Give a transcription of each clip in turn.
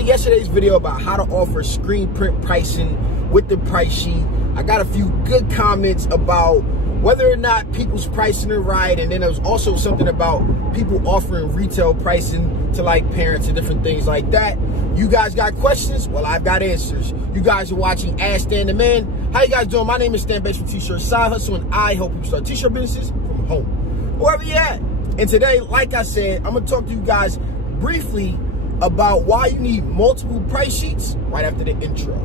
After yesterday's video about how to offer screen print pricing with the price sheet, I got a few good comments about whether or not people's pricing are right, and then there was also something about people offering retail pricing to like parents and different things like that. You guys got questions? Well, I've got answers. You guys are watching Ask Stan the Man. How you guys doing? My name is Stan Bates from T-Shirt Side Hustle, and I help people start t-shirt businesses from home, wherever you're at. And today, like I said, I'm gonna talk to you guys briefly about why you need multiple price sheets right after the intro.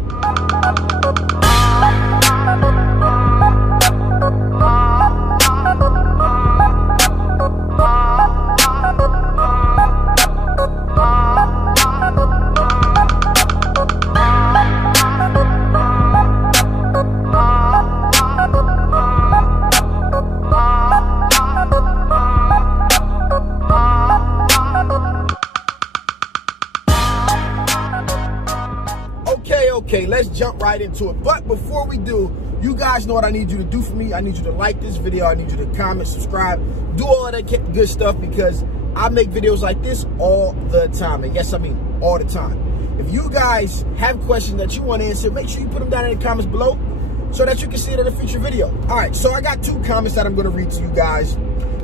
Okay, let's jump right into it. But before we do, you guys know what I need you to do for me. I need you to like this video. I need you to comment, subscribe, do all of that good stuff, because I make videos like this all the time. And yes, I mean all the time. If you guys have questions that you want to answer, make sure you put them down in the comments below so that you can see it in a future video. All right, so I got two comments that I'm going to read to you guys.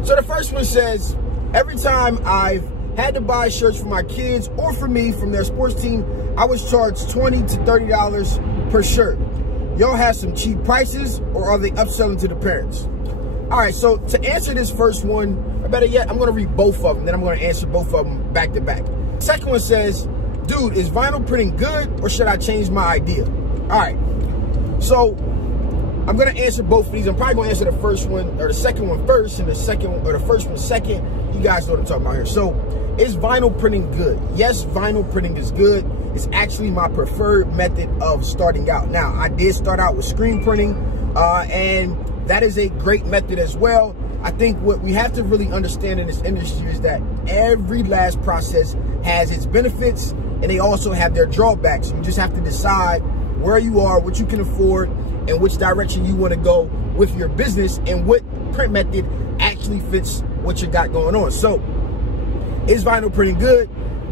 So the first one says, every time I've had to buy shirts for my kids or for me from their sports team, I was charged $20 to $30 per shirt. Y'all have some cheap prices, or are they upselling to the parents? All right, so to answer this first one, or better yet, I'm gonna read both of them, then I'm gonna answer both of them back to back. Second one says, dude, is vinyl printing good, or should I change my idea? All right, so I'm gonna answer both of these. I'm probably gonna answer the first one, or the second one first, and the first one second. You guys know what I'm talking about here. So, is vinyl printing good? Yes, vinyl printing is good. It's actually my preferred method of starting out. Now, I did start out with screen printing, and that is a great method as well. I think what we have to really understand in this industry is that every last process has its benefits, and they also have their drawbacks. You just have to decide where you are, what you can afford, and which direction you want to go with your business, and what print method actually fits what you got going on. So, is vinyl printing good?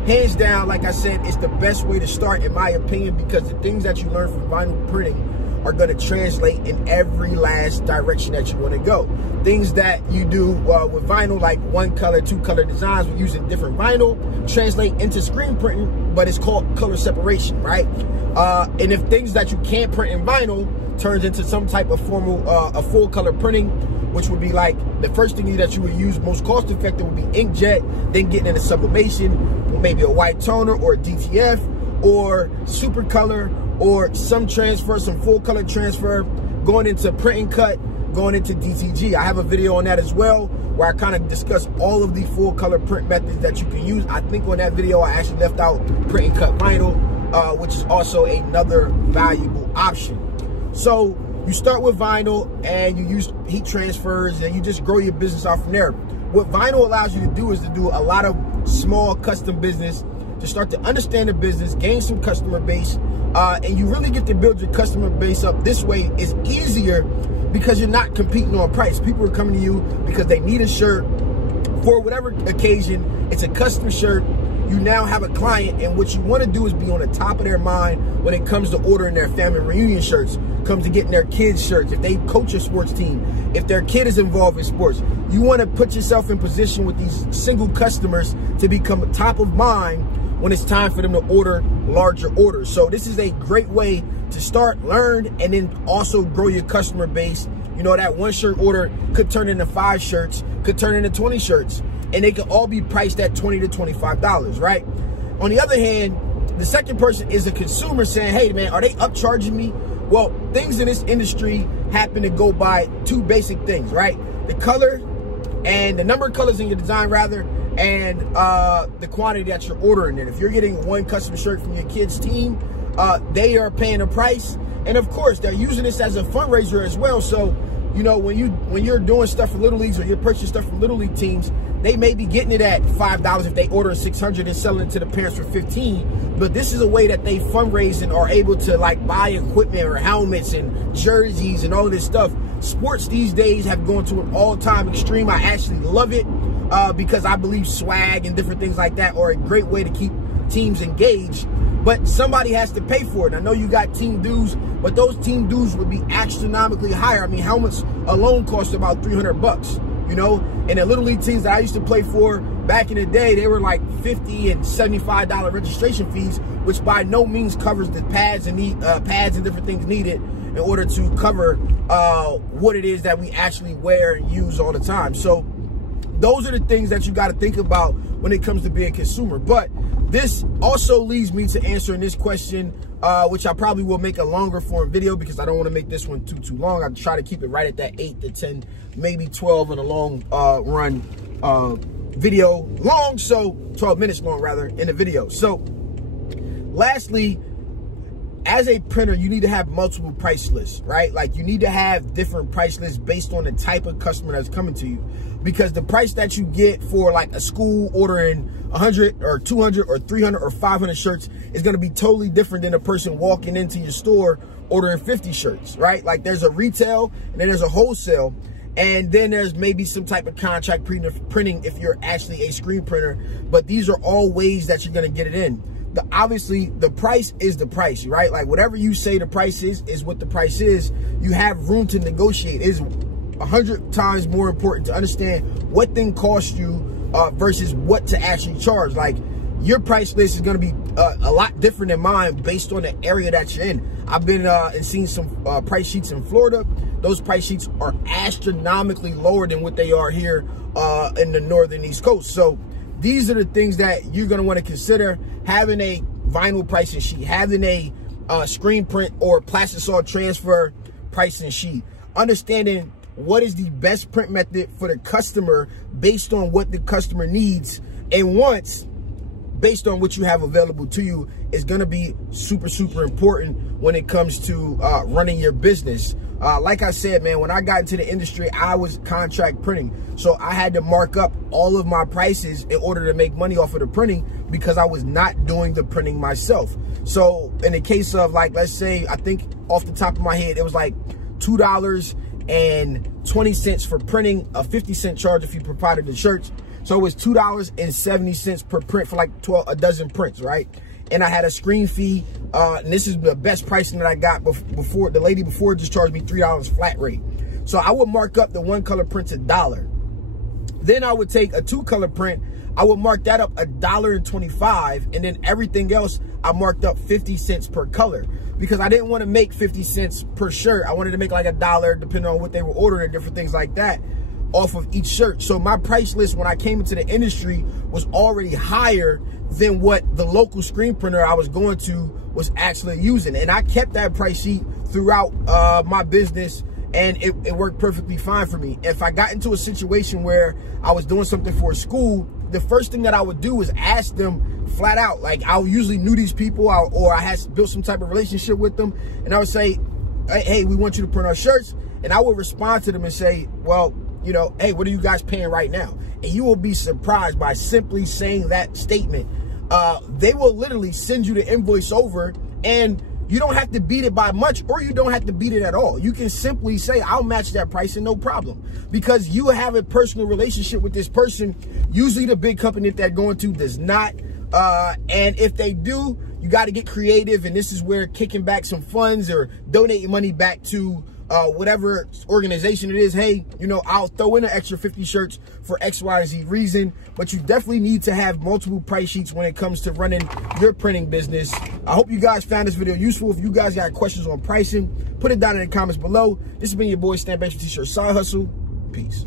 Hands down, like I said, it's the best way to start, in my opinion, because the things that you learn from vinyl printing are going to translate in every last direction that you want to go. Things that you do with vinyl, like one color, two color designs, we're using different vinyl, translate into screen printing, but it's called color separation, right? And if things that you can't print in vinyl turns into some type of formal, a full color printing, which would be like the first thing that you would use most cost effective would be inkjet, then getting into sublimation, maybe a white toner or a DTF or super color or some transfer, some full color transfer, going into print and cut, going into DTG. I have a video on that as well, where I kind of discuss all of the full color print methods that you can use. I think on that video, I actually left out print and cut vinyl, which is also another valuable option. So you start with vinyl and you use heat transfers, and you just grow your business out from there. What vinyl allows you to do is to do a lot of small custom business, to start to understand the business, gain some customer base, and you really get to build your customer base up this way. It's easier because you're not competing on price. People are coming to you because they need a shirt for whatever occasion. It's a custom shirt. You now have a client, and what you want to do is be on the top of their mind when it comes to ordering their family reunion shirts, comes to getting their kids shirts, if they coach a sports team, if their kid is involved in sports. You want to put yourself in position with these single customers to become top of mind when it's time for them to order larger orders. So this is a great way to start, learn, and then also grow your customer base. You know, that one shirt order could turn into 5 shirts, could turn into 20 shirts, and they can all be priced at $20 to $25, right? On the other hand, the second person is a consumer saying, hey man, are they upcharging me? Well, things in this industry happen to go by two basic things, right? The color and the number of colors in your design, rather, and the quantity that you're ordering in. If you're getting one custom shirt from your kid's team, they are paying a price. And of course, they're using this as a fundraiser as well. So, you know, when you're doing stuff for Little Leagues, or you're purchasing stuff from Little League teams, they may be getting it at $5 if they order 600 and selling it to the parents for 15. But this is a way that they fundraise and are able to like buy equipment or helmets and jerseys and all of this stuff. Sports these days have gone to an all-time extreme. I actually love it because I believe swag and different things like that are a great way to keep teams engaged. but somebody has to pay for it. I know you got team dues, but those team dues would be astronomically higher. I mean, helmets alone cost about $300, you know? And the Little League teams that I used to play for back in the day, they were like $50 and $75 registration fees, which by no means covers the pads and different things needed in order to cover what it is that we actually wear and use all the time. So those are the things that you got to think about when it comes to being a consumer. But this also leads me to answering this question, which I probably will make a longer form video because I don't want to make this one too long. I try to keep it right at that 8 to 10, maybe 12 in a long run video. Long, so 12 minutes long rather in the video. So lastly, as a printer, you need to have multiple price lists, right? Like you need to have different price lists based on the type of customer that's coming to you. Because the price that you get for like a school ordering 100 or 200 or 300 or 500 shirts is going to be totally different than a person walking into your store ordering 50 shirts, right? Like there's a retail and then there's a wholesale. And then there's maybe some type of contract printing if you're actually a screen printer. But these are all ways that you're going to get it in. Obviously, the price is the price, right? Like whatever you say the price is what the price is. You have room to negotiate. It's 100 times more important to understand what thing costs you versus what to actually charge. Like your price list is going to be a lot different than mine based on the area that you're in. I've been and seen some price sheets in Florida. Those price sheets are astronomically lower than what they are here in the northern East Coast. So these are the things that you're going to want to consider. Having a vinyl pricing sheet, having a screen print or plastic saw transfer pricing sheet, understanding what is the best print method for the customer based on what the customer needs and wants, based on what you have available to you, is going to be super important when it comes to running your business. Like I said, man, when I got into the industry, I was contract printing. So I had to mark up all of my prices in order to make money off of the printing because I was not doing the printing myself. So in the case of, like, let's say, I think off the top of my head, it was like $2.20 for printing, a 50-cent charge if you provided the shirts. So it was $2.70 per print for like a dozen prints, right? And I had a screen fee, and this is the best pricing that I got before. The lady before just charged me $3 flat rate. So I would mark up the one color print $1. Then I would take a 2-color print. I would mark that up $1.25, and then everything else I marked up 50 cents per color because I didn't want to make 50 cents per shirt. I wanted to make like $1, depending on what they were ordering and different things like that, off of each shirt. So my price list when I came into the industry was already higher than what the local screen printer I was going to was actually using. And I kept that price sheet throughout my business, and it worked perfectly fine for me. If I got into a situation where I was doing something for a school, the first thing that I would do is ask them flat out. Like, I usually knew these people, or I had built some type of relationship with them, and I would say, hey, we want you to print our shirts. And I would respond to them and say, well, you know, hey, what are you guys paying right now? And you will be surprised by simply saying that statement. They will literally send you the invoice over, and you don't have to beat it by much, or you don't have to beat it at all. You can simply say, I'll match that price and no problem, because you have a personal relationship with this person. Usually the big company that they're going to does not. And if they do, you got to get creative. And this is where kicking back some funds or donating money back to whatever organization it is. Hey, you know, I'll throw in an extra 50 shirts for X, Y, and Z reason. But you definitely need to have multiple price sheets when it comes to running your printing business. I hope you guys found this video useful. If you guys got questions on pricing, put it down in the comments below. This has been your boy Stamp Extra T-Shirt Side Hustle. Peace.